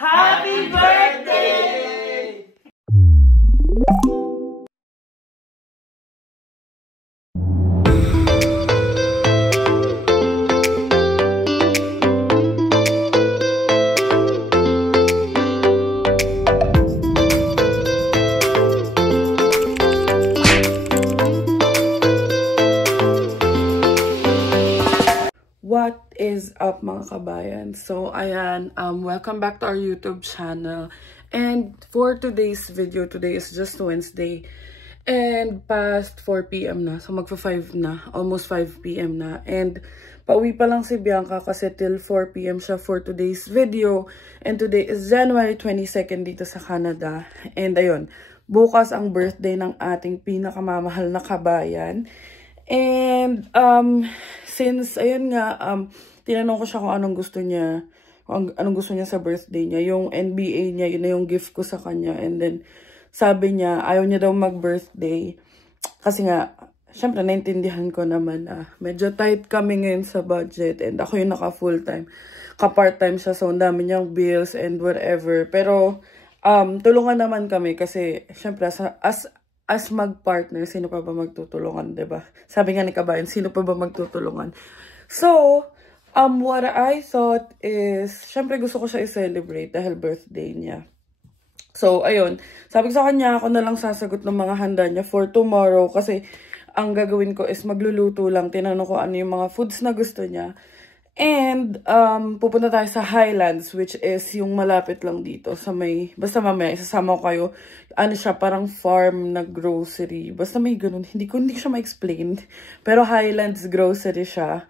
Happy birthday! What is up mga kabayan? So ayan, welcome back to our YouTube channel. And for today's video, today is just Wednesday. And past 4 PM na. So magpa 5 na. Almost 5 PM na. And pauwi pa lang si Bianca kasi till 4 PM siya for today's video. And today is January 22nd dito sa Canada. And ayun, bukas ang birthday ng ating pinakamamahal na kabayan. And since ayun nga, tinanong ko siya kung anong gusto niya, sa birthday niya. Yung NBA niya, yun na yung gift ko sa kanya. And then sabi niya, ayaw niya daw mag-birthday. Kasi nga, syempre naintindihan ko naman medyo tight kami ngayon sa budget. And ako yung naka-full-time. Ka-part-time siya, so ang dami niyang bills and whatever. Pero tulungan naman kami kasi syempre as mag-partner, sino pa ba magtutulungan, diba? Sabi nga ni Kabayan, sino pa ba magtutulungan? So, what I thought is, syempre gusto ko siya i-celebrate dahil birthday niya. So, ayun. Sabi ko sa kanya, ako na lang sasagot ng mga handa niya for tomorrow kasi ang gagawin ko is magluluto lang. Tinanong ko ano yung mga foods na gusto niya. And, pupunta tayo sa Highlands, which is yung malapit lang dito sa may, basta mamaya, isasama ko kayo. Ano siya, parang farm na grocery. Basta may ganun, hindi ko siya ma-explain. Pero Highlands grocery siya.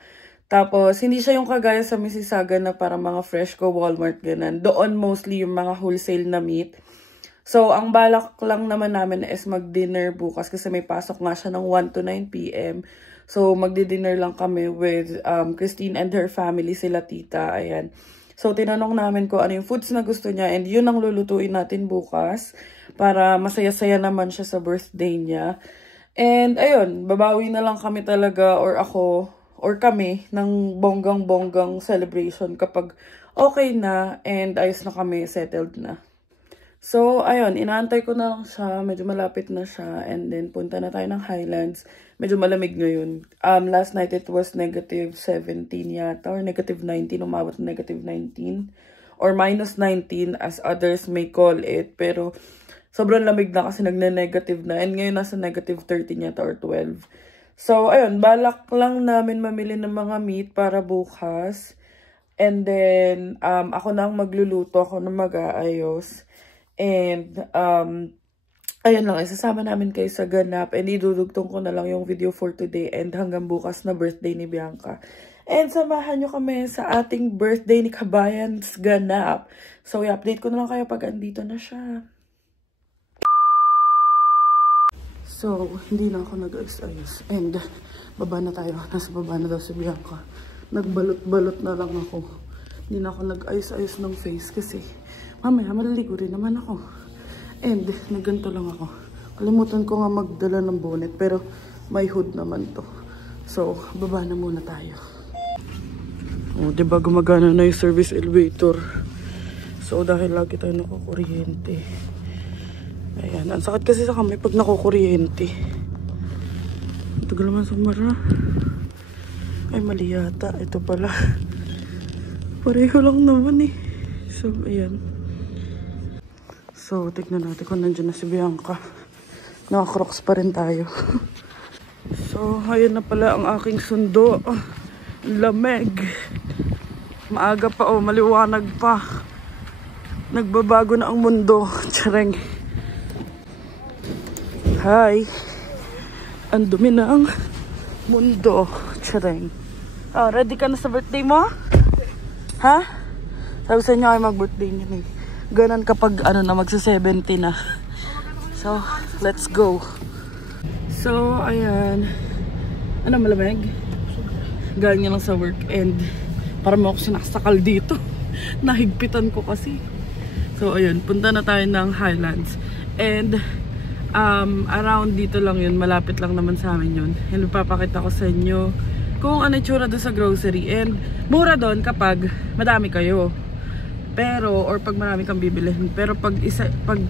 Tapos, hindi siya yung kagaya sa Mississauga na parang mga Freshco, Walmart, ganun. Doon mostly yung mga wholesale na meat. So, ang balak lang naman namin is mag-dinner bukas kasi may pasok nga siya ng 1 to 9 PM. So, magdi-dinner lang kami with Christine and her family, sila tita, ayan. So, tinanong namin kung ano yung foods na gusto niya and yun ang lulutuin natin bukas para masaya-saya naman siya sa birthday niya. And, ayun, babawi na lang kami talaga or ako or kami ng bonggang-bonggang celebration kapag okay na and ayos na kami, settled na. So, ayun, inaantay ko na lang siya. Medyo malapit na siya. And then, punta na tayo ng Highlands. Medyo malamig ngayon. Last night, it was -17 yata. Or -19. Umabot na -19. Or -19 as others may call it. Pero, sobrang lamig na kasi nagne-negative na. And ngayon, nasa -13 yata or 12. So, ayun, balak lang namin mamili ng mga meat para bukas. And then, ako na ang magluluto. Ako na mag-aayos. And, ayun lang, isasama namin kayo sa ganap. And idudugtong ko na lang yung video for today and hanggang bukas na birthday ni Bianca. And samahan nyo kami sa ating birthday ni Kabayan's ganap. So, i-update ko na lang kayo pag andito na siya. So, hindi na ako nag-ayos. And, baba na tayo. Nasa baba na daw si Bianca. Nagbalot-balot na lang ako. Hindi na ako nag-ayos-ayos ng face kasi mamaya maliligo rin naman ako. And nagganto lang ako. Kalimutan ko nga magdala ng bonnet pero may hood naman to. So, baba na muna tayo. Oh, diba gumagana na yung service elevator. So, dahil lagi tayo nakukuryente. Ayan, ang sakit kasi sa kamay pag nakukuryente. Tagal naman sumara. Ay, mali yata. Ito pala. Pareho lang naman eh. So, ayan. So, tignan natin kung nandiyan na si Bianca. Naka-crocs pa rin tayo. So, ayan na pala ang aking sundo. Lamig. Maaga pa oh, maliwanag pa. Nagbabago na ang mundo. Tsareng. Hi. Ang dumi na ang mundo. Tsareng. Oh, ready ka na sa birthday mo? Ha? Sabi sa inyo ay mag-birthday niya eh. Ganon kapag ano na magsa-70 na. So, let's go. So, ayan. Ano, malamig? Galing niya lang sa work and parang ako sinasakal dito. Nahigpitan ko kasi. So, ayun. Punta na tayo ng Highlands. And, around dito lang yun. Malapit lang naman sa amin yun. And ipapakita ko sa inyo kung ano itsura doon sa grocery. And mura doon kapag madami kayo. Pero, or pag marami kang bibilihin. Pero pag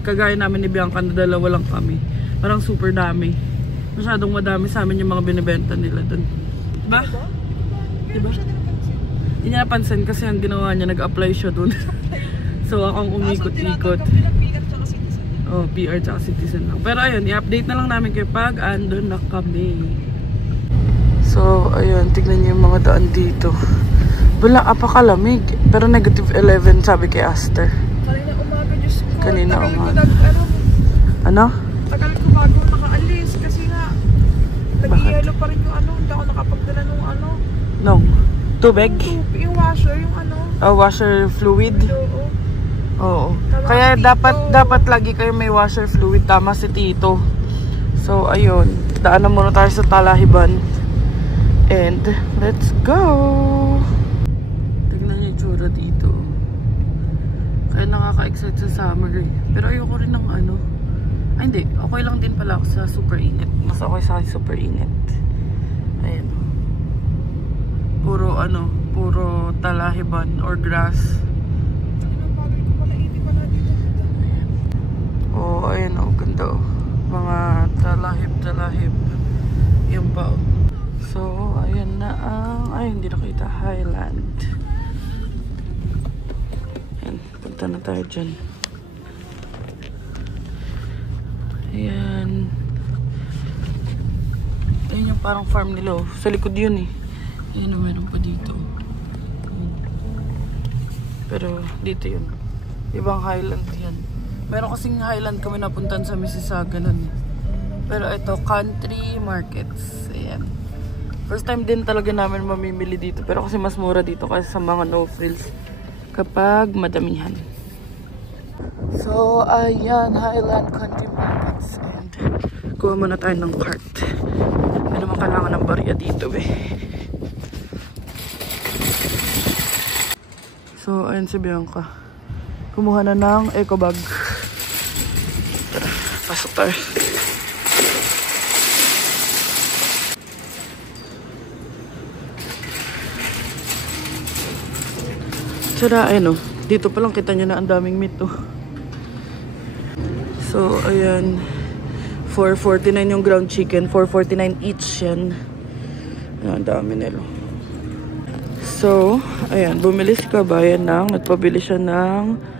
kagaya namin ni Bianca na dalawa lang kami, parang super dami. Masyadong madami sa amin yung mga binibenta nila dun. Diba? Diba? Hindi niya napansin kasi ang ginawa niya, nag-apply siya dun. So, akong umikot-ikot. Oh, PR tsaka citizen lang. Pero ayun, i-update na lang namin kayo pag andun na kami. So, ayun, tignan niyo yung mga daan dito. Wala, apakalamig. Pero -11 sabi kay Aster. Kanina umaga, Diyos ko. Kanina tagal ko umaga. Ano? Tagal ko bago nakaalis kasi nga nag-yellow pa rin yung ano. Hindi ako nakapagdala nung ano. No. Tubig? Yung washer, yung ano. Oh, washer fluid? Oo. Oo. Kaya dapat lagi kayo may washer fluid. Tama si Tito. So, ayun. Daanan muna tayo sa Talahiban. And, let's go! Tignan niyo yung tsura dito. Kaya nakaka-excite sa summer eh. Pero ayoko rin ng ano. Ay, hindi. Okay lang din pala ako sa super init. Mas okay sa super init. Ayan. Puro ano, puro Talahiban or grass. Oh, ayun oh, ganda oh. Mga talahib. Yung pa oh. So, ayun na ang... Ay, hindi nakita. Highland. Ayan, punta na tayo dyan. Ayan. Ayan yung parang farm nila oh. Sa likod yun eh. Ayan oh, meron pa dito. Pero, dito yun. Ibang Highland yan. Meron kasing Highland kami napuntan sa Mississauga nun. Pero ito, country markets. Ayan. First time din talaga namin mamimili dito. Pero kasi mas mura dito kasi sa mga no-frills. Kapag madamihan. So, ayan. Highland country markets. And, kuha muna tayo ng cart. May naman kailangan ng barya dito eh. So, ayan si Bianca. Kumuha na ng eco bag. Pasok tayo. Tsara, ayun o. Dito pa lang kita nyo na ang daming meat o. So, ayan. 4.49 yung ground chicken. 4.49 each yan. Ayan, ang dami nila. So, ayan. Bumili si Kabayan ng, nagpabili siya ng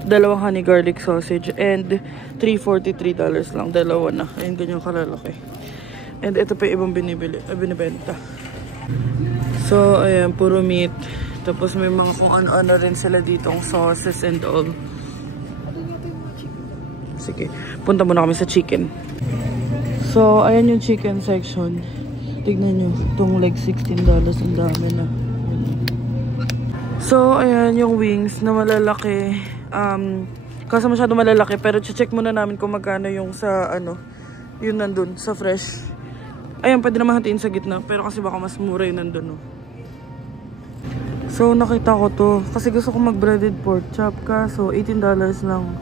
dalawang honey garlic sausage and $3.43 lang. Dalawa na. Ayun, ganyan kalalaki. And ito pa yung ibang binibenta. So, ayan. Puro meat. Tapos may mga kung ano-ano rin sila ditong sauces and all. Sige. Punta muna kami sa chicken. So, ayan yung chicken section. Tignan nyo. Itong like $16. Ang dami na. So, ayan yung wings na malalaki. Kasi masyado malalaki. Pero check muna namin kung magkano yung sa ano. Yun nandun. Sa fresh. Ayan, pwede naman hatiin sa gitna. Pero kasi baka mas mura yun nandun. No? So, nakita ko to. Kasi gusto ko mag-breaded pork chop. Kaso, $18 lang.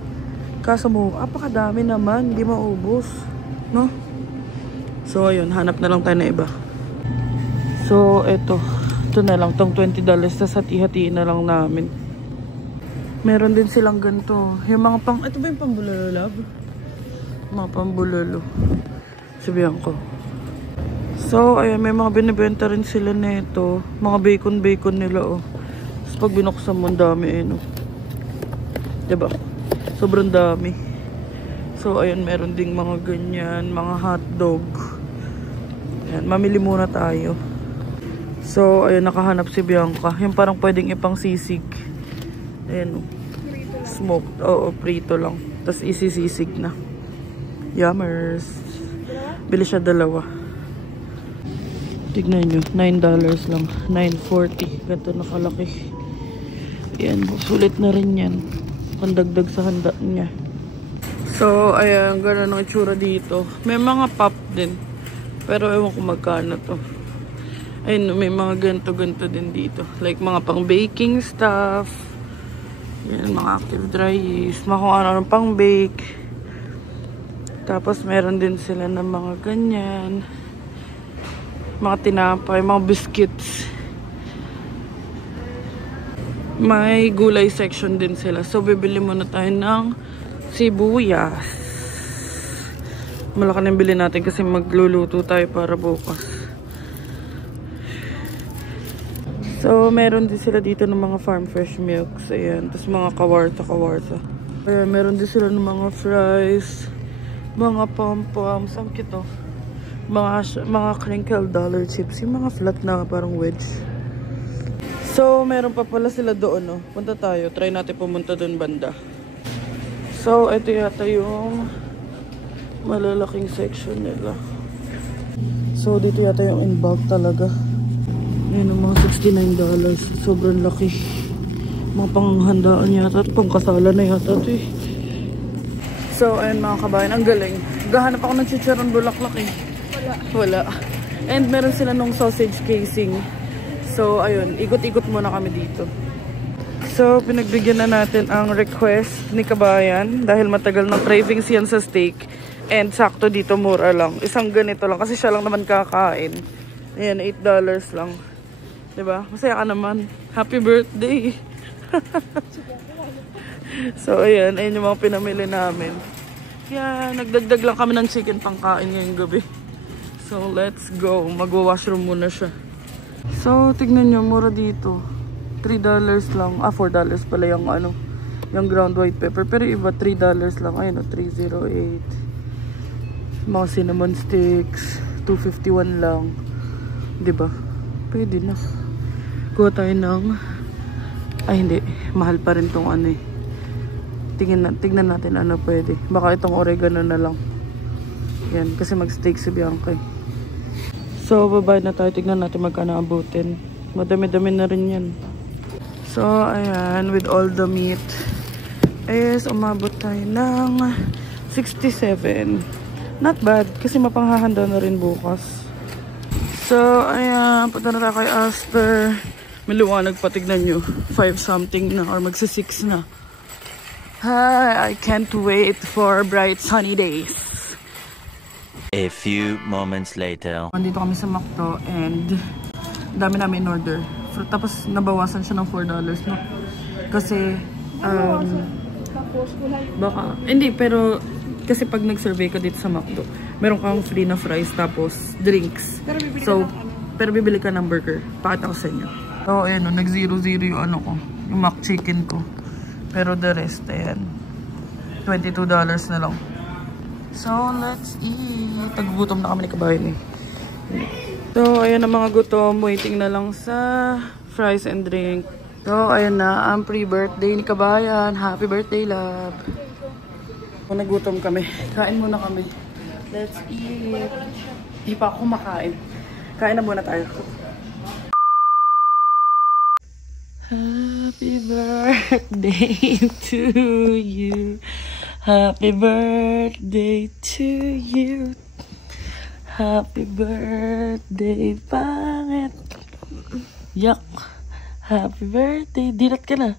Kaso mo, apakadami naman. Hindi maubos. No? So, ayun. Hanap na lang tayo na iba. So, eto. Ito na lang. Tong $20. Tapos hati-hatiin na lang namin. Meron din silang ganito. Yung mga pang... Ito ba yung pambulalo, love? Mga pambulalo. Sabihan ko. So, ayan, may mga binibenta rin sila nito. Mga bacon nila, oh. Tapos pag binuksan mo, ang dami, eh, no? Diba? Sobrang dami. So, ayan, meron ding mga ganyan, mga hotdog. Ayan, mamili muna tayo. So, ayan, nakahanap si Bianca. Yung parang pwedeng ipang sisig. Ayan, oh. Smoked. Oo, prito lang. Tapos isisisig na. Yummers. Bili siya dalawa. Tignan nyo, $9 lang. $9.40. Ganito nakalaki. Ayan, sulit na rin yan. Pandagdag sa handa niya. So, ayan, gano'n ang itsura dito. May mga pop din. Pero ewan ko magkano to. Ayun, may mga ganto-ganto din dito. Like mga pang baking stuff. Ayan, mga active dry yeast. Mga kung ano pang bake. Tapos meron din sila ng mga ganyan. Mga tinapay, mga biscuits. may gulay section din sila. So, bibili muna tayo ng sibuyas. Malaki na yung bili natin kasi magluluto tayo para bukas. So, meron din sila dito ng mga farm fresh milks. Ayan. Tapos mga kawarta. Ayan, meron din sila ng mga fries, mga pom-poms. Ang cute, oh. Mga crinkle dollar chips. Yung mga flat na parang wedge. So, meron pa pala sila doon, oh. Punta tayo. Try natin pumunta doon banda. So, ito yata yung malalaking section nila. So, dito yata yung in bulk talaga. Ayan, mga $69. Sobrang laki. Mga panghandaan yata at pangkasala na yata ito, eh. So, ayan mga kabayan. Ang galing. Gahanap ako ng chicharon bulaklak, eh. Wala. And meron sila nung sausage casing. So, ayun. Ikot-ikot muna kami dito. So, pinagbigyan na natin ang request ni kabayan. Dahil matagal ng cravings yan sa steak. And sakto dito, mura lang. Isang ganito lang. Kasi siya lang naman kakain. Ayan, $8 lang. Diba? Masaya ka naman. Happy birthday! So, ayan. Ayan yung mga pinamili namin. Kaya, nagdagdag lang kami ng chicken pangkain ngayong gabi. So, let's go. Magwa-washroom muna siya. So, tignan nyo. Mura dito. $3 lang. $4 pala yung ano. Yung ground white pepper. Pero iba, $3 lang. Ayun o, $3.08. Mga cinnamon sticks. $2.51 lang. Diba? Pwede na. Kuha tayo ng... Ay, hindi. Mahal pa rin tong ano eh. Tignan natin ano pwede. Baka itong oregano na lang. Yan. Kasi mag-steak si Bianca eh. So, babayad na tayo. Tignan natin magkano abutin. Madami-dami na rin yan. So, ayan. With all the meat is umabot tayo ng 67. Not bad. Kasi mapanghahanda na rin bukas. So, ayan. Punta na tayo kay Asper. May liwanag pa, tignan nyo. 5 something na or magsi-6 na. Hi, I can't wait for bright sunny days. A few moments later. Nandito kami sa McDo and dami namin in order. Tapos nabawasan siya ng $4, no? Kasi, baka, hindi, pero kasi pag nag-survey ka dito sa McDo, meron kang free na fries tapos drinks. Pero bibili ka ng burger. Pakita ko sa inyo. So, ayan o, nag-0-0 yung ano ko, yung McChicken ko. Pero the rest, ayan, $22 na lang. So, let's eat. Taggutom na kami ni kabayan eh. So, ayan ang mga gutom. Waiting na lang sa fries and drink. So, ayan na ang pre-birthday ni kabayan. Happy birthday, love. So, nagutom kami. Kain muna kami. Let's eat. Di pa ako kumakain. Kain na muna tayo. Happy birthday to you. Happy birthday to you. Happy birthday, pangit. Yuck. Happy birthday. Dilat ka na.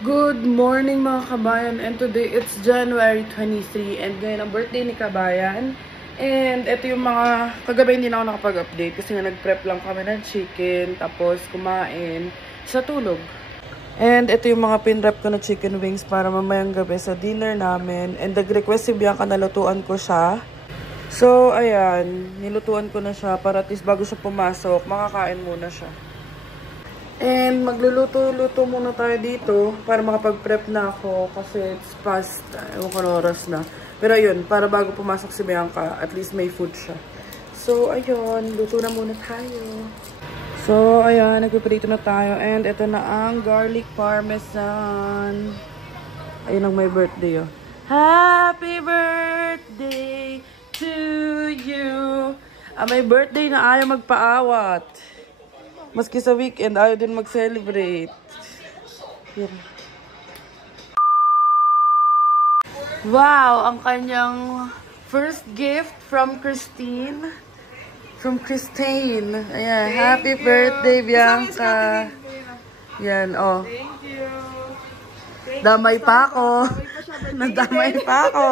Good morning mga kabayan. And today it's January 23. And ngayon ang birthday ni kabayan. And ito yung mga, kagabi hindi na ako nakapag-update kasi nga nag-prep lang kami ng chicken, tapos kumain, sa tulog. And ito yung mga pinrep ko na chicken wings para mamayang gabi sa dinner namin. And nag-request si Bianca na lutuan ko siya. So, ayan, nilutuan ko na siya para at least bago siya pumasok, makakain muna siya. And magluluto-luto muna tayo dito para makapag-prep na ako kasi it's past, ewan ko na oras na. Pero ayun, para bago pumasok si Bianca, at least may food siya. So, ayun, luto na muna tayo. So, ayan, nagpiprito na tayo. And ito na ang garlic parmesan. Ayun ang may birthday, oh. Happy birthday to you. May birthday na ayaw magpaawat. Maski sa weekend, ayaw din mag-celebrate. Yan. Wow, ang kanyang first gift from Christine. From Christine. Ayan, happy birthday, Bianca. Yan, oh. Thank you. Damay pa ako. Nadamay pa ako.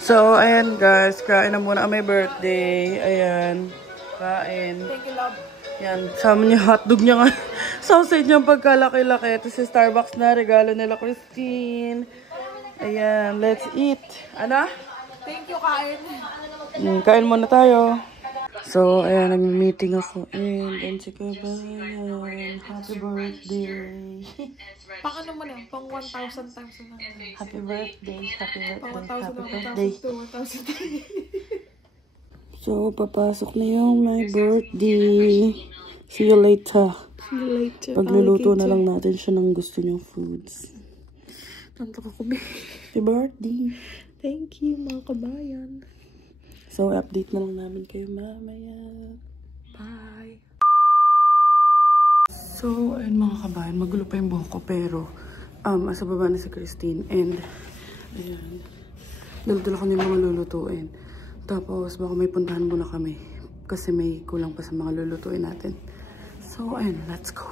So, ayan guys, kain na muna ang may birthday. Ayan, kain. Thank you, love. Yan, sama niya hotdog niya nga. Sausage niya pagkalaki-laki. Ito si Starbucks na regalo nila Christine. Ayan, let's eat. Ano? Thank you, kain. Kain muna tayo. So, ayan, nag-meeting ako. And si Kabayan. Happy birthday. Pang ano mo na? Pang 1,000 times na. Happy birthday. Happy Pang birthday. 1,000 Happy na, birthday. 1,000 So, papasok na yung my birthday. See you later. See you later. Pagluluto na lang natin siya ng gusto niyang foods. Tanto ko kubi. Happy birthday. Thank you, mga kabayan. So, update na lang namin kayo mamaya. Bye. So, ayun mga kabayan, magulo pa yung buhok ko pero asa baba na si Christine and ayan, dala-dala ko na yung mga lulutuin. Tapos, baka may puntahan muna kami kasi may kulang pa sa mga lulutuin natin. So, ayun, let's go.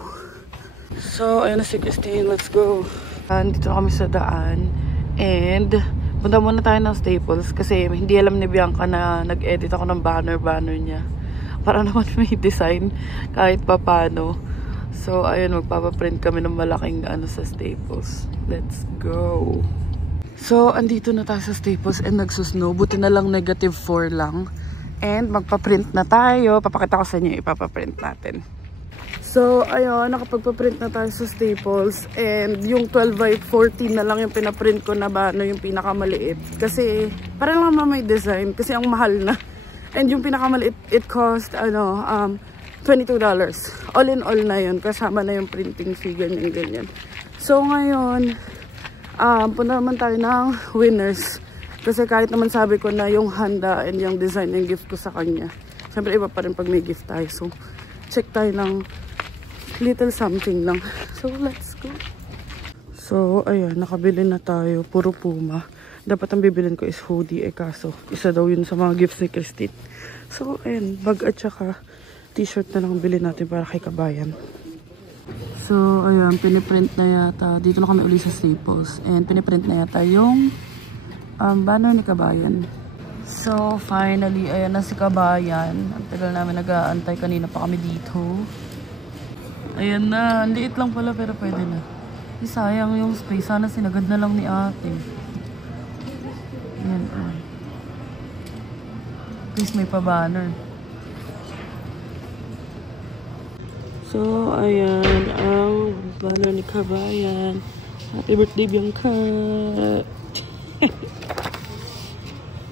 So, ayun na si Christine, let's go. Dito na kami sa daan and punta muna tayo ng Staples kasi hindi alam ni Bianca na nag-edit ako ng banner niya. Para naman may design kahit papano. So, ayun, magpapaprint kami ng malaking ano sa Staples. Let's go! So, andito na tayo sa Staples and nagsusnow. Buti na lang -4 lang. And magpaprint na tayo. Papakita ko sa inyo, ipapaprint natin. So, ayun, nakapagpaprint na tayo sa Staples. And yung 12x14 na lang yung pinaprint ko na ba, ano, yung pinakamaliit. Kasi, para lang naman may design. Kasi ang mahal na. And yung pinakamaliit, it cost, ano, $22. All in all na yun. Kasama na yung printing fee, ganyan. So, ngayon, punta naman tayo ng Winners. Kasi kahit naman sabi ko na yung handa and yung design yung gift ko sa kanya. Siyempre, iba pa rin pag may gift tayo. So, check tayo ng little something lang. So, let's go. So, ayan, nakabili na tayo. Puro Puma. Dapat ang bibilin ko is hoodie. Kaso, isa daw yun sa mga gifts ni Christine. So, ayan, bag at saka t-shirt na lang bilhin natin para kay Kabayan. So, ayan, piniprint na yata. Dito na kami uli sa Staples. And piniprint na yata yung banner ni Kabayan. So, finally, ayan na si Kabayan. Ang tagal namin nag-aantay. Kanina pa kami dito. Ayan na. Liit lang pala pero pwede na. Sayang yung space. Sana sinagad na lang ni ate. Ayan. Please may pa-banner. So, ayan, ang banner ni Kabayan. Happy birthday, Bianca!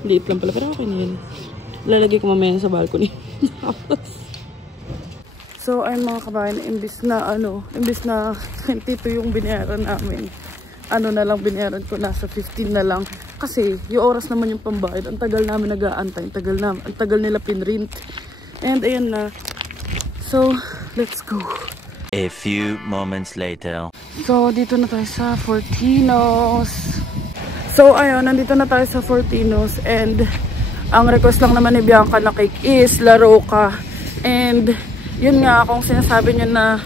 Liit lang pala, pero okay na yun. Lalagay ko mamaya sa balcony. So, ayun mga kabayan, imbis na 22 yung binayaran namin. Ano na lang binayaran ko, nasa 15 na lang. Kasi, yung oras naman yung pambayad. Ang tagal namin nag-aantay. Ang tagal nila pinrint. And, ayan na. So, let's go. A few moments later. So, dito na tayo sa Fortinos. So, ayun, nandito na tayo sa Fortinos. And, ang request lang naman ni Bianca na cake is laro ka. And, yun nga, kung sinasabi niya na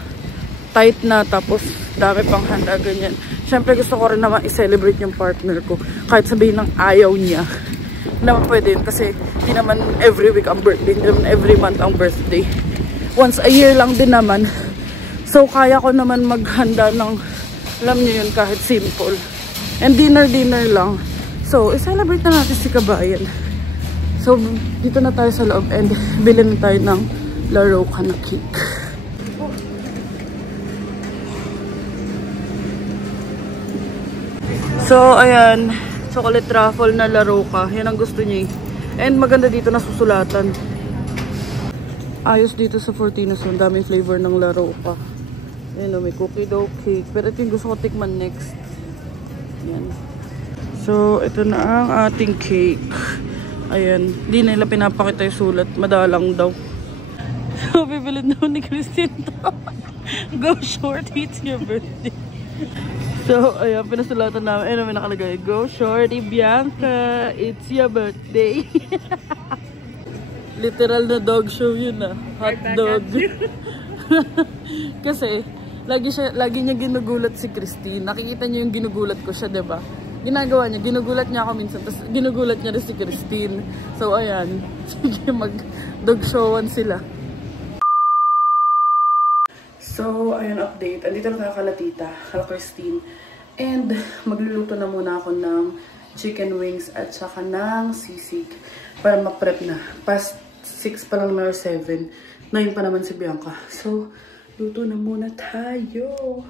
tight na, tapos dami pang handa, ganyan. Siyempre, gusto ko rin naman i-celebrate yung partner ko. Kahit sabihin ng ayaw niya. Hindi naman pwede yun. Kasi, hindi naman every week ang birthday. Hindi naman every month ang birthday. Once a year lang din naman. So, kaya ko naman maghanda ng, alam niyo yun, kahit simple. And dinner lang. So, i-celebrate na natin si Kabayan. So, dito na tayo sa loob and bilhin na tayo ng laro ka na cake. So, ayan. Chocolate truffle na laro ka. Yan ang gusto niya. And maganda dito na susulatan. Ayos dito sa Fortinos. Ang daming flavor ng laro pa. Ayan o, may cookie dough cake. Pero ito yung gusto ko tikman next. Ayan. So, ito na ang ating cake. Ayan. Hindi nila pinapakita yung sulat. Madalang daw. So, bibilid daw ni Christine to. Go shorty, it's your birthday. So, ayan. Pinasulatan namin. Ayan, may nakalagay. Go shorty, Bianca. It's your birthday. Literal na dog show yun ah. Hot dog. Kasi, lagi niya ginugulat si Christine. Nakikita niyo yung ginugulat ko siya, diba? Ginagawa niya, ginugulat niya ako minsan. Tapos ginugulat niya rin si Christine. So, ayan. Sige, mag-dog showan sila. So, ayun, update. Andito na kala tita, kala Christine. And, magluluto na muna ako ng chicken wings at saka ng sisig para ma-prep na. Past 6 pa lang na or 7. 9 pa naman si Bianca. So, luto na muna tayo.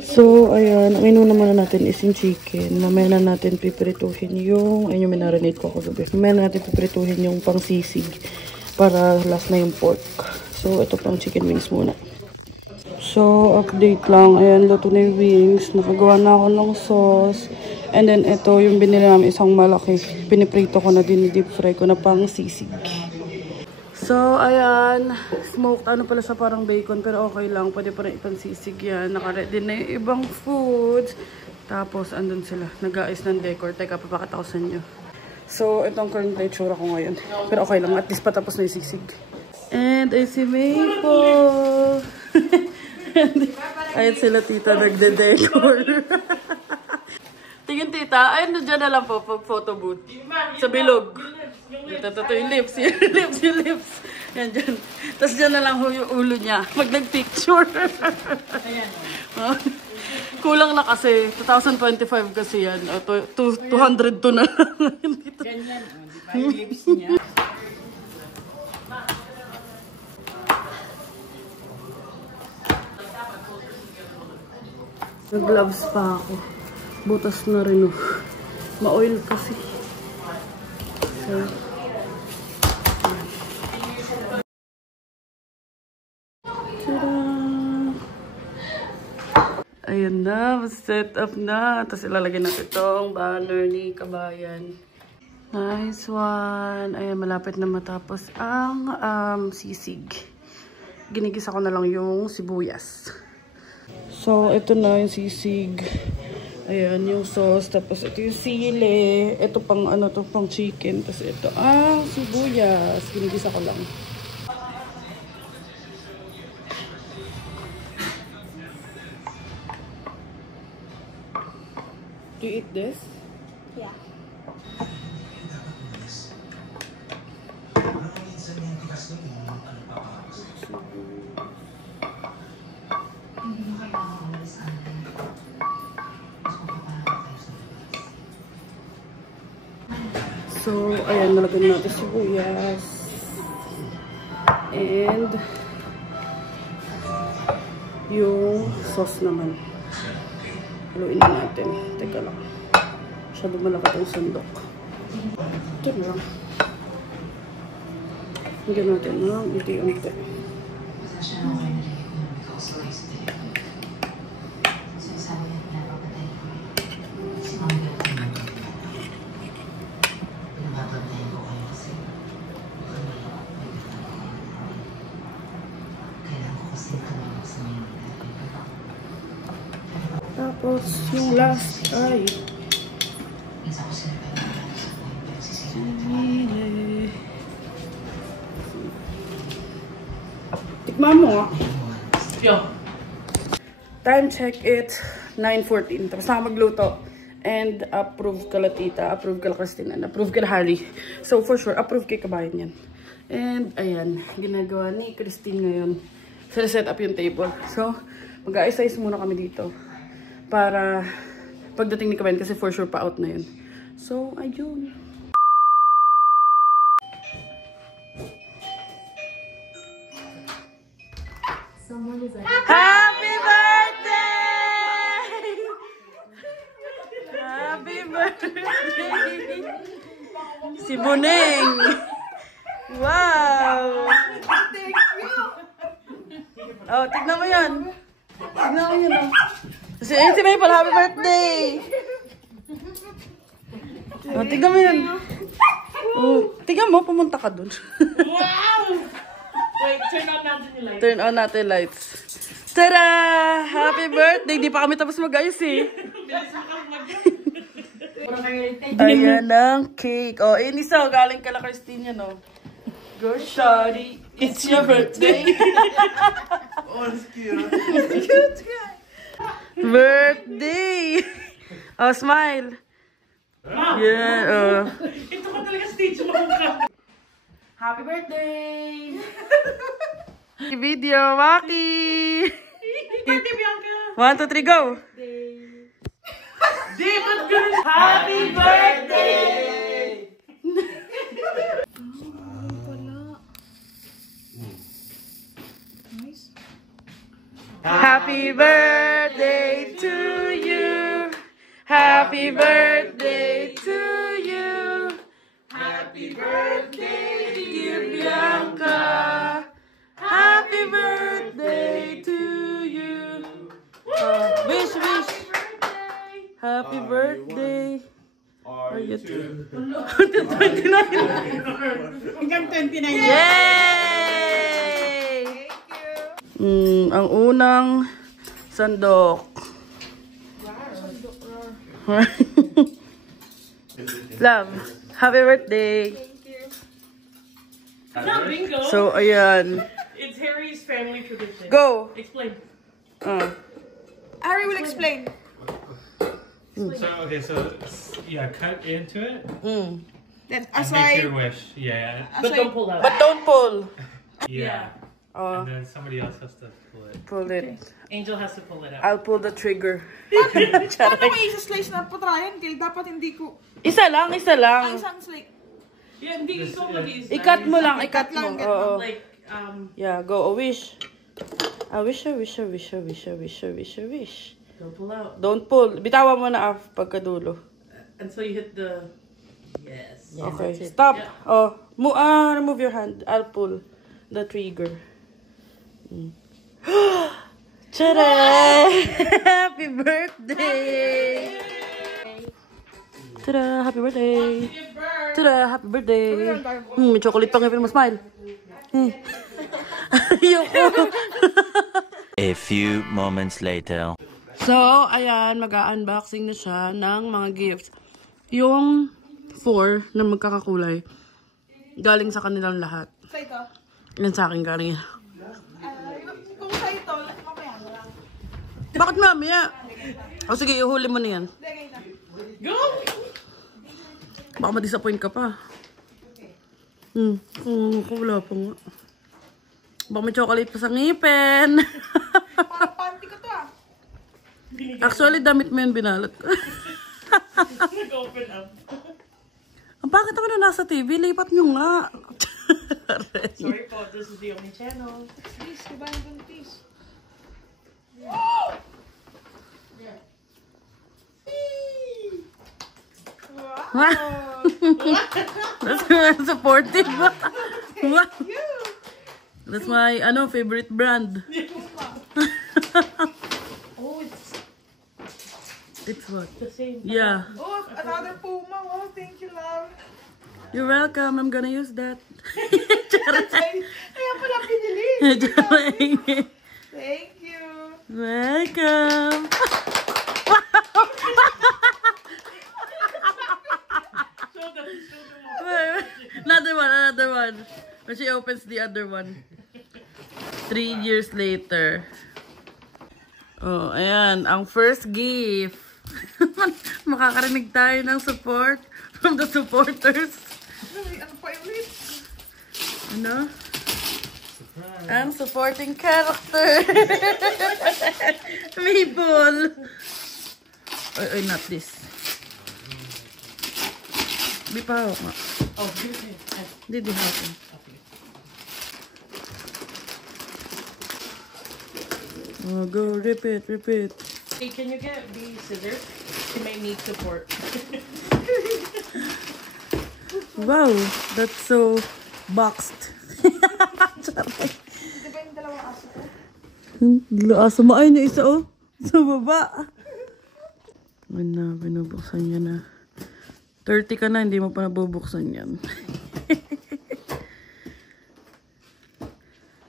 So, ayan. Ang inuna muna natin is yung chicken. Mamaya na natin piprituhin yung... Ayun yung minarinate ko ako gabi. Mamaya na natin piprituhin yung pang sisig para last na yung pork. So, ito pang chicken wings muna. So, update lang. Ayan, luto na yung wings. Nakagawa na ako ng sauce. And then, ito yung binili namin isang malaki. Piniprito ko na din, deep fry ko na pang sisig. So, ayan. Smoked. Ano pala siya, parang bacon. Pero okay lang. Pwede pa rin ipansisig yan. Naka-ready na yung ibang foods. Tapos, andun sila. Nag-aayos ng decor. Teka, papakita ko sa inyo. So, itong current na itsura ko ngayon. Pero okay lang. At least patapos na yung sisig. And, ay si Maple. Ayan sila tita. Nagde-decor. Tingin tita. Ayun, dyan na lang po. Pag photo booth. Sa bilog. Ito yung lips. Yung lips. Yan dyan. Tapos dyan na lang yung ulo niya. Pag nag-picture. Ayan. Kulang na kasi. 2025 kasi yan. 202 na lang. Ganyan. Yung lips niya. Nag-gloves pa ako. Butas na rin. Ma-oil kasi. So, ayan na, set up na. Tapos ilalagay natin itong banner ni Kabayan. Nice one. Ayan, malapit na matapos ang sisig. Ginigisa ko na lang yung sibuyas. So, ito na yung sisig. Ayan, yung sauce. Tapos ito yung sili. Ito pang ano to, pang chicken. Tapos ito, sibuyas. Ginigisa ko lang. Do you eat this? Yeah. So, ayan, nalagyan natin sibuyas. And, yung sauce naman. Haluin na natin. Teka lang. Masyado malaki itong sandok. Ito na lang. Lagyan natin ng unti-unti. Tapos, yung last ay sili. Tikman mo nga. Time check it, 9:14. Tapos na magluto. And approve ka la tita, approve ka la Christina, approve ka la Harry. So for sure, approve kay Kabayan yan. And ayan, ginagawa ni Christine ngayon. So set up yung table. So mag-a-ice muna kami dito. Para pagdating ni Kabayan kasi for sure pa out na yun. So ayun. Someone is like, Happy birthday! Happy birthday! Si Buneng! Wow! Thank you! Oh, tignan mo yan. Tignan mo yan. Oh. Si Maple, happy birthday! Oh, tignan mo yan. Oh, tignan mo, pumunta ka dun. Wow! Wait, turn on natin yung light. Turn on natin lights. Tada! Happy birthday! Di pa kami tapos mag-ayos eh. Ayan ang cake. Oh, Inisa, galing ka la Christine yan, oh. Go, shawty. It's your birthday. Oh, it's cute. Birthday! Oh, smile. Yeah, oh. Ito ka talaga stage mo ka. Happy birthday! Video, Maki! Birthday, Bianca! 1, 2, 3, go! David Good! Happy birthday! Happy birthday to you! Happy birthday to you! Happy birthday, dear Bianca! Happy birthday to you! Wish! Happy birthday! Are you too? 29! Hanggang 29. Yay! Ang unang sandok. Love, happy birthday! It's not bingo. So, ayan. It's Harry's family tradition. Go! Explain. Harry will explain. So okay, so yeah, cut into it Then and make your wish. Yeah, But don't pull out. But don't pull. yeah. Oh, And then somebody else has to pull it. pull it. Angel has to pull it out. I'll pull the trigger. Paano may isa-slice na po triangle? Dapat hindi ko... Isa lang. Isang slice. Yeah, hindi ko mag-iisa. Ikat mo lang, ikat mo. lang, Oo. Like, Yeah, go. A wish. A wish. don't pull out. Don't pull. Bitawan mo na pagkadulo. Until you hit the... Yes. Okay, stop. Yeah. Oh, remove your hand. I'll pull the trigger. Tada! Happy birthday! Tada! Happy birthday! Tada! Happy birthday! May chocolate pang ngipin mo. Smile. Ayoko. A few moments later. So, ayan, mag-unboxing na siya ng mga gifts. Yung 4 na magkakakulay, galing sa kanilang lahat. Sa ito. Yan sa akin galing yan. Kung sa ito, mamaya na lang. Bakit mamaya? O sige, ihuli mo na yan. Lagay na. Go! Baka ma-disappoint ka pa. Wala pa nga. Baka may chocolate pa sa ngipin. Parang panty ko to ah. Actually, damit mo yan binalot ko. Nag-open up. Ang bakit ako na nasa TV? Lipat nyo nga. Sorry po, this is the only channel. Please, diba yung buntis? That's supportive. That's my favorite brand. Oh, It's what? the same. Yeah. Oh, another Puma. Oh, thank you, love. You're welcome. I'm gonna use that. Kaya pala pinili. Thank you. Welcome. Another one. When she opens the other one. 3 years later. Oh, ayan. Ang first gift. Makakarinig tayo ng support from the supporters. Ano pa ulit? Ano? Ang supporting character. Maple. Oy, not this. Di pa ako nga. Oh, here's it. Hindi hapon. Oh, go, rip it. Hey, can you get the scissors? She may need support. Wow, that's so boxed. Di ba yung dalawang aso ko? Aso mo ay niya isa sa baba. Ano, binubuksan niya na. 30 ka na, hindi mo pa nabubuksan yan.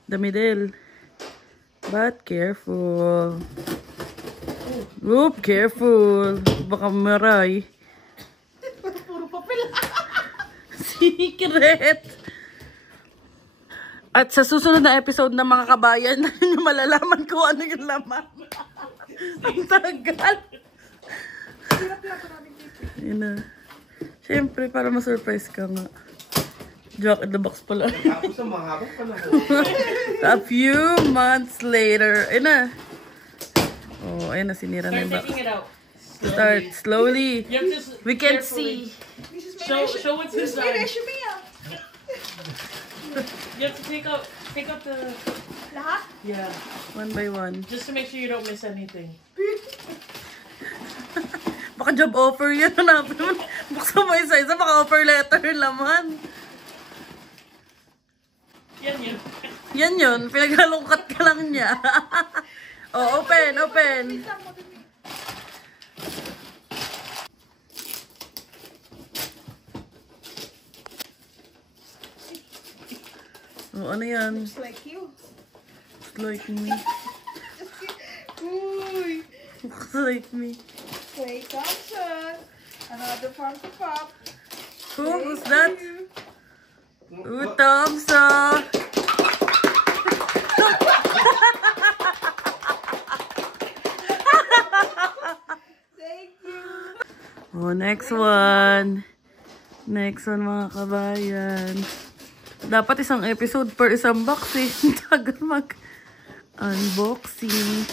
Damidel. But careful. Oop, careful. Baka maray. Puro papel. Secret. At sa susunod na episode ng mga kabayan, nyo malalaman kung ano yung laman. Ang tagal. Hirap lang pa namin dito. Yun na. Siyempre, para ma-surprise ka nga. Jack in the Box pala. Tapos na mahabang pa na. A few months later. Ayun na. Oh, ayun na. Sinira na Start yung box. taking it out. Start slowly. You have to s- We can carefully. see. Show what's This is my inside. resume ah. You have to take out the. Lahat? Yeah. One by one. Just to make sure you don't miss anything. Baka job offer yan. Hanapin mo. Buksan mo isa-isa. Baka offer letter laman. Yan yun. Yan yun. Pinaghalungkat ka lang niya. Oh, open. Open. Oh, ano yan? Just like you. It's like me. Uy. It's like me. Clay Thompson. Another farm to pop. Who's that? Ooh, Thompson. Thank you. Oh, next one. Next one, mga kabayan. Dapat isang episode per isang box eh. Tagal mag-unboxing.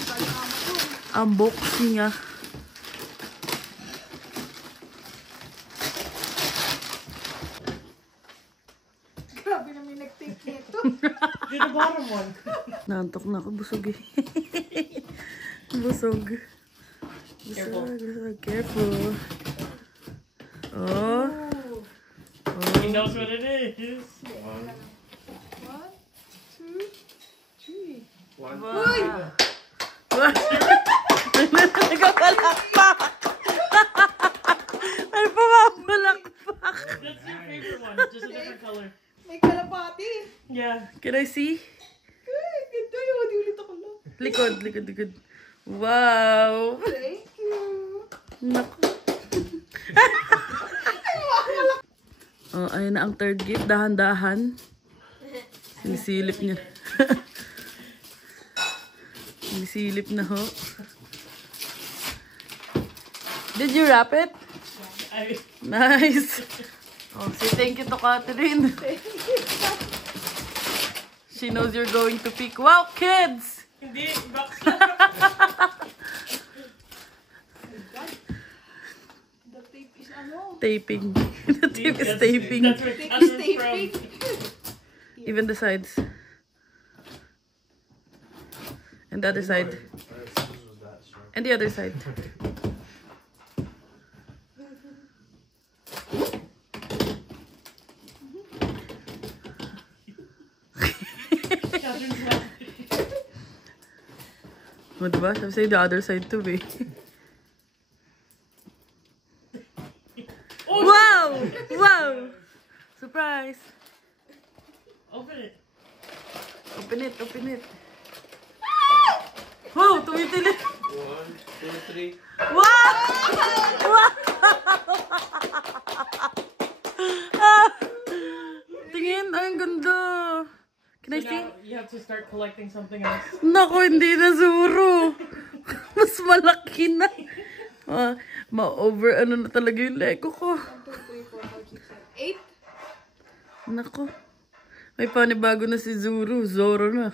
Unboxing ah. Grabe na may nag-take nito. You're the bottom one. Nantok na ako. Busog eh. Busog. Careful. Busog. Careful. Oh. He knows what it is. 1, 2, 3. Uy! Nagpapalakpak! Ay, pumapalakpak! That's your favorite one, just a different color. May kalapati. Yeah. Can I see? Ay, ganda yun. Di ulit ako lang. Likod, likod, likod. Wow! Thank you. Naku. Oh, ayun na ang third gift. Dahan-dahan. Sinisilip niya. Sinisilip na ho. Did you wrap it? I, Nice. Oh, say thank you to Catherine. She knows you're going to pick. Wow, kids! hindi, box. The tape is ano? Taping. The tape is taping. That's where Tape that's is where it's from. taping. Even the sides. And the other side. And the other side. Catherine's laughing. O, diba? Sabi sa'yo, the other side too, eh. Oh, Wow! Wow! Surprise! open it. Open it, open it. Wow! Tumitilit! 1, 2, 3. Wow! Wow! Ah! Tingin, ay, ang ganda. Can I So see? now you have to start collecting something else. Naku, hindi na Zuru. Mas malaki na. Ah, ma-over ano na talaga yung Lego ko. 1, 2, 3, 4, 5, 6, 7, 8. Naku. May panibago na si Zuru. Zoro na.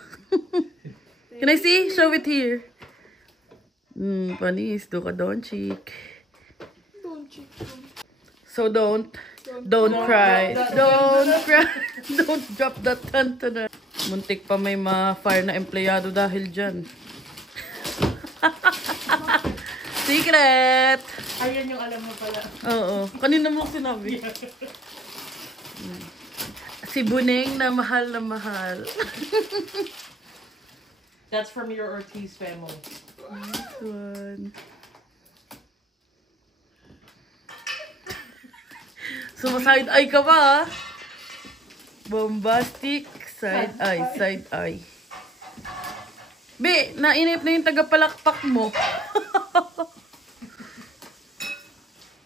Can I see? Show it here. Panis. Duka Doncic. Don't cheat. So don't cry. Don't cry. Don't drop that tantana. Muntik pa may ma-fire na empleyado dahil dyan. Secret! Ayan yung alam mo pala. Oo. Kanina mo sinabi. Si Buneng na mahal na mahal. That's from your Ortiz family. One. Sumaside eye ka ba? Bombastic side eye, side eye. Be, nainip na yung tagapalakpak mo.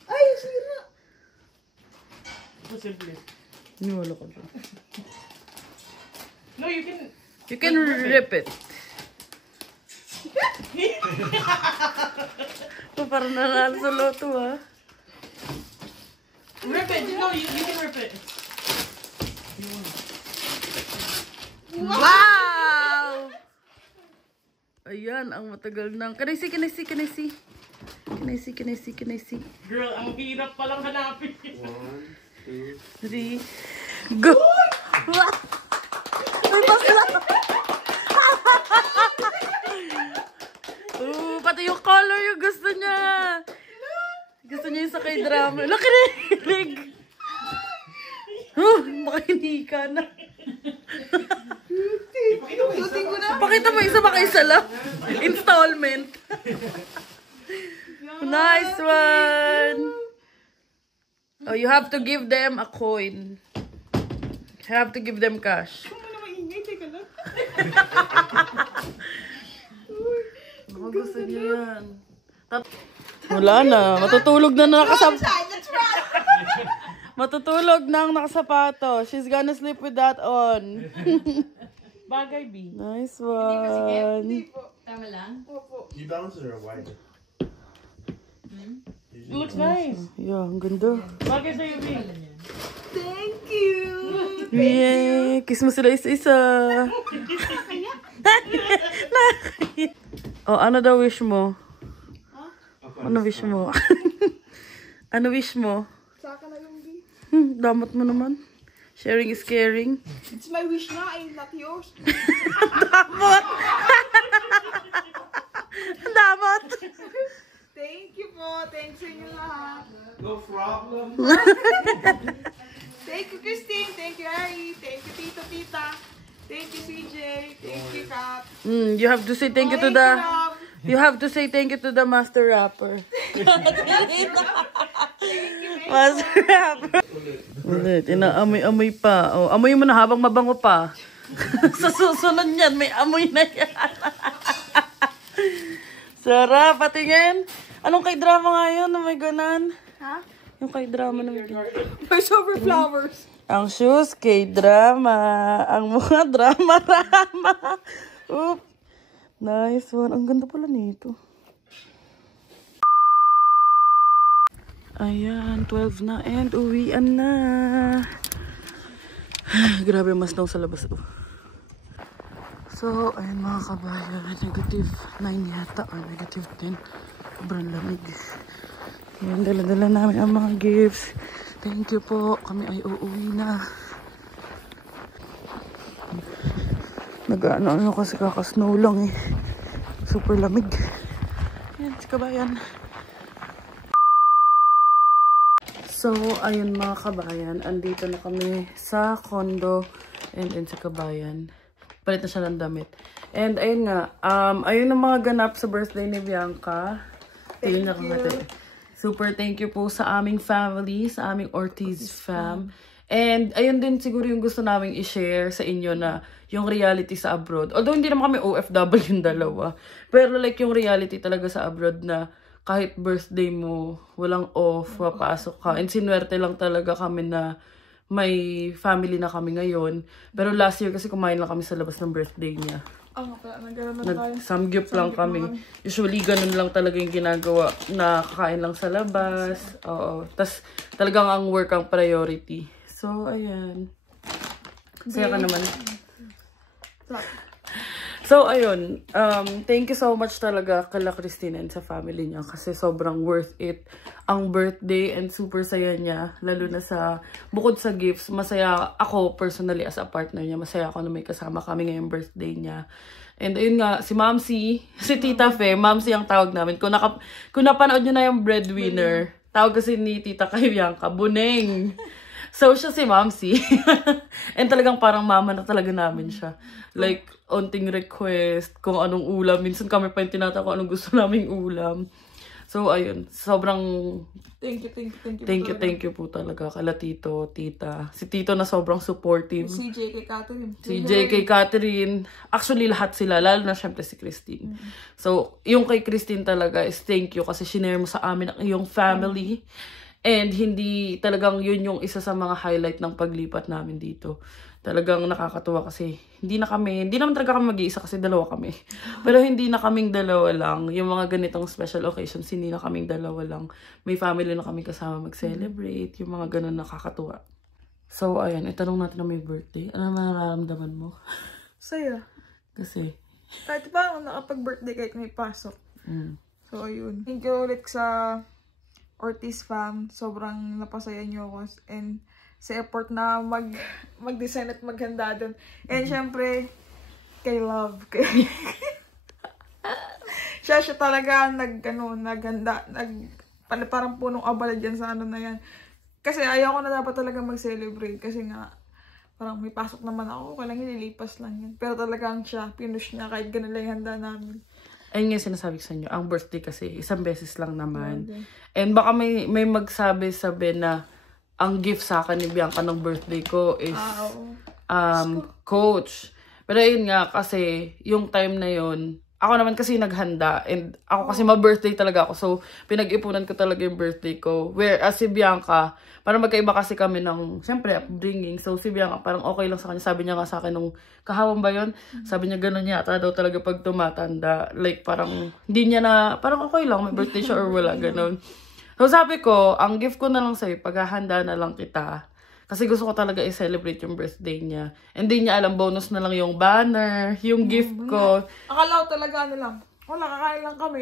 Ay, sira. Possibly. Niwala ko dyan. No, you can. You can rip it. Parang nanalo sa loto, ha? Rip it. No, you can rip it. Wow! Ayan, ang matagal ng... Can I see? Girl, ang hirap palang hanapin. 1, 2, 3, go! Ay, bakla! Pati yung color yung gusto niya. Gusto niya yung sa K-drama. Nakinig! Baka hindi ka na. Pakita mo isa baka isa lang. Installment. Nice one! Oh, you have to give them a coin. You have to give them cash. Baka gusto niya yan. Wala na. Matutulog na Matutulog na ang nakasapato. She's gonna sleep with that on. Bagay, B. Nice one. Tama lang? You balance it or wide? It looks nice. Yeah, ang ganda. Bagay sa'yo, B. Thank you! Yay! Kiss mo sila isa-isa. Oh, ano daw wish mo? Ano wish mo? Ano wish mo? Saka na yung B. Damot mo naman. Sharing is caring. It's my wish na, not yours. Damot! Damot! Thank you po. Thanks sa inyo lahat. No problem. Thank you, Christine. Thank you, Ari. Thank you, Tito, Tita. Thank you, CJ. Thank you, Kat. You have to say thank you to the... You have to say thank you to the master rapper. Master rapper. Ulit, inaamoy-amoy pa. Oh, amoy mo na habang mabango pa. Sa susunod niyan, may amoy na yan. Sarap, patingin. Anong K-drama nga yun na may ganan? Ha? Yung K-drama na may ganan. First over flowers. Ang shoes, K-drama. Ang mga drama-rama. Oop. Nice one. Ang ganda pala nito. Ayan, 12 na and uwian na. Grabe, mas daw sa labas. So, ayan mga kabayan. Negative 9 yata or negative 10. Sobrang lamig. Ayan, dala-dala namin ang mga gifts. Thank you po. Kami ay uuwi na. Nag-ano kasi kakasnow lang eh. Super lamig. Ayan, si kabayan. So, ayun mga kabayan. Andito na kami sa condo. And sa kabayan. Palit na siya ng damit. And ayun nga. Ayun ang mga ganap sa birthday ni Bianca. Thank you. Super thank you po sa aming family. Sa aming Ortiz fam. And ayun din siguro yung gusto naming i-share sa inyo na yung reality sa abroad. Although hindi naman kami OFW yung dalawa. Pero like yung reality talaga sa abroad na kahit birthday mo, walang off, papasok ka. And sinuwerte lang talaga kami na may family na kami ngayon. Pero last year kasi kumain lang kami sa labas ng birthday niya. Nag-samgyup lang kami. Usually, ganun lang talaga yung ginagawa. Nakakain lang sa labas. Oo. Tas talagang ang work ang priority. So, ayan. Saya ka naman. So, ayun. Thank you so much talaga kala Christine and sa family niya. Kasi sobrang worth it ang birthday and super saya niya. Lalo na sa, bukod sa gifts, masaya ako personally as a partner niya. Masaya ako na may kasama kami ngayong birthday niya. And ayun nga, si Mamsi, si Tita Fe, Mamsi ang tawag namin. Kung napanood nyo na yung breadwinner, tawag kasi ni Tita kay Bianca, Buneng. So, siya si Mamsi. And talagang parang mama na talaga namin siya. Like, onting request, kung anong ulam. Minsan kami pa yung tinatawag kung anong gusto naming ulam. So, ayun. Sobrang... Thank you po talaga. Kala Tito, Tita. Si Tito na sobrang supportive. CJ kay Catherine. CJ kay Catherine. Actually, lahat sila. Lalo na syempre si Christine. So, yung kay Christine talaga is thank you kasi shinare mo sa amin ang iyong family. And hindi talagang yun yung isa sa mga highlight ng paglipat namin dito. Talagang nakakatuwa kasi hindi naman talaga kami mag-iisa kasi dalawa kami. Pero hindi na kaming dalawa lang. Yung mga ganitong special occasions, hindi na kaming dalawa lang. May family na kami kasama mag-celebrate. Yung mga ganun nakakatuwa. So, ayan. Itanong natin na may birthday. Ano nararamdaman mo? Saya. Kasi, Kahit pa nakapag-birthday kahit may pasok. So, ayun. Thank you ulit sa Ortiz fam. Sobrang napasaya niyo ako. And sa effort na mag-design at maghanda dun. And syempre, kay Love. siya talaga naghanda. Parang punong abala dyan sa ano na yan. Kasi ayaw ko na dapat talaga mag-celebrate. Kasi nga, parang may pasok naman ako. Kailangan nililipas lang yan. Pero talagang siya, pinush niya kahit ganun lang yung handa namin. ayun nga sinasabi ko sa inyo, ang birthday kasi isang beses lang naman. And baka may magsabi na ang gift sa akin ni Bianca ng birthday ko is coach. Pero ayun nga, kasi yung time na yun, ako naman kasi naghanda. And ako kasi ma-birthday talaga ako. So, pinag-ipunan ko talaga yung birthday ko. Whereas si Bianca, parang magkaiba kasi kami ng, siyempre, upbringing. So, si Bianca, parang okay lang sa kanya. Sabi niya nga sa akin nung kahapon ba yun? Sabi niya gano'n yata daw talaga pag tumatanda. Like, parang, hindi niya na, parang okay lang, may birthday siya or wala, gano'n. So, sabi ko, ang gift ko na lang sa'yo, paghahanda na lang kita. Kasi gusto ko talaga i-celebrate yung birthday niya. And di niya alam, bonus na lang yung banner, yung gift ko. Akala ko talaga lang. Wala, kakain lang kami.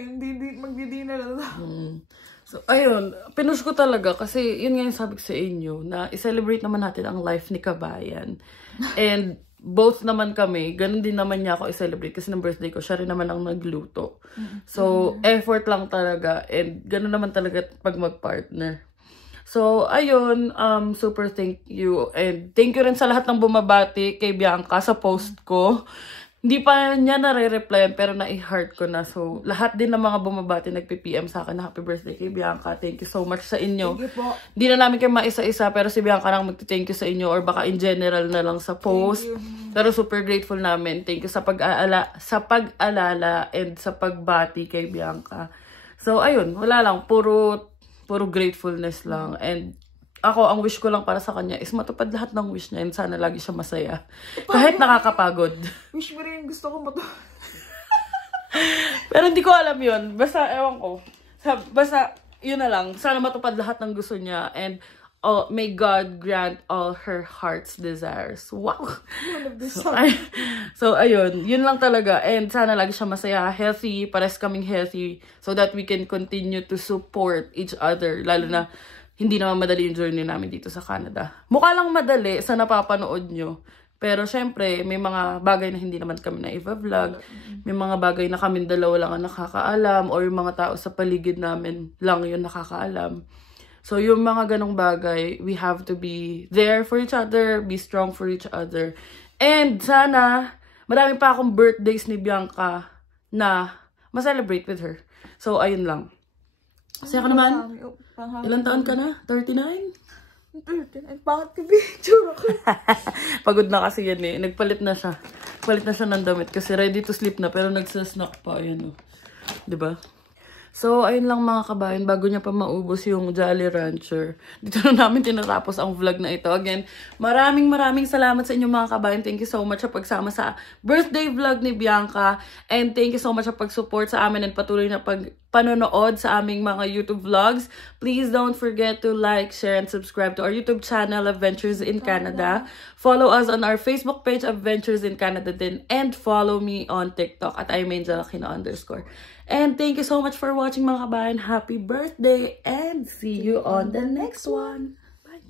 Magdi-dinner lang. So, ayun. Pinush ko talaga kasi yun nga yung sabi ko sa inyo na i-celebrate naman natin ang life ni Kabayan. And both naman kami, ganun din naman niya ako i-celebrate kasi ng birthday ko, siya rin naman ang nagluto. So, effort lang talaga. And ganun naman talaga pag mag-partner. So, ayun, super thank you. And thank you rin sa lahat ng bumabati kay Bianca sa post ko. Hindi pa niya nare-replyan pero na-i-heart ko na. So, lahat din ng mga bumabati nagpi-PM sa akin na happy birthday kay Bianca. Thank you so much sa inyo. Thank you po. Hindi na namin kayo maisa-isa pero si Bianca lang magti-thank you sa inyo or baka in general na lang sa post. Pero super grateful namin. Thank you sa pag-alala and sa pagbati kay Bianca. So, ayun, wala lang. Puro gratefulness lang. And ako, ang wish ko lang para sa kanya is matupad lahat ng wish niya and sana lagi siya masaya. Kahit nakakapagod. Wish mo rin gusto ko matupad. Pero hindi ko alam yun. Basta, ewan ko. Basta, yun na lang. Sana matupad lahat ng gusto niya. And may God grant all her heart's desires. Wow! So, ayun. Yun lang talaga. And sana lagi siya masaya, healthy, pares kaming healthy, so that we can continue to support each other. Lalo na, hindi naman madali yung journey namin dito sa Canada. Mukha lang madali sa napapanood nyo. Pero, syempre, may mga bagay na hindi naman kami na i-vlog. May mga bagay na kami dalawa lang ang nakakaalam or yung mga tao sa paligid namin lang yun nakakaalam. So, yung mga ganong bagay, we have to be there for each other, be strong for each other. And sana, marami pa akong birthdays ni Bianca na ma-celebrate with her. So, ayun lang. Saya ka naman? Ilang taon ka na? 39? 39? Bakit ka picture ako? Pagod na kasi yan eh. Nagpalit na siya. Palit na siya ng damit kasi ready to sleep na pero nagsasnack pa. Ayan o. Diba? So, ayun lang mga kabayan, bago niya pa maubos yung Jolly Rancher. Dito na namin tinatapos ang vlog na ito. Again, maraming salamat sa inyo mga kabayan. Thank you so much sa pagsama sa birthday vlog ni Bianca. And thank you so much sa pag-support sa amin and patuloy na panonood sa aming mga YouTube vlogs. Please don't forget to like, share, and subscribe to our YouTube channel, Adventures in Canada. Follow us on our Facebook page, Adventures in Canada din. And follow me on TikTok at @imangelakina_. And thank you so much for watching mga kabayan. Happy birthday and see you on the next one. Bye!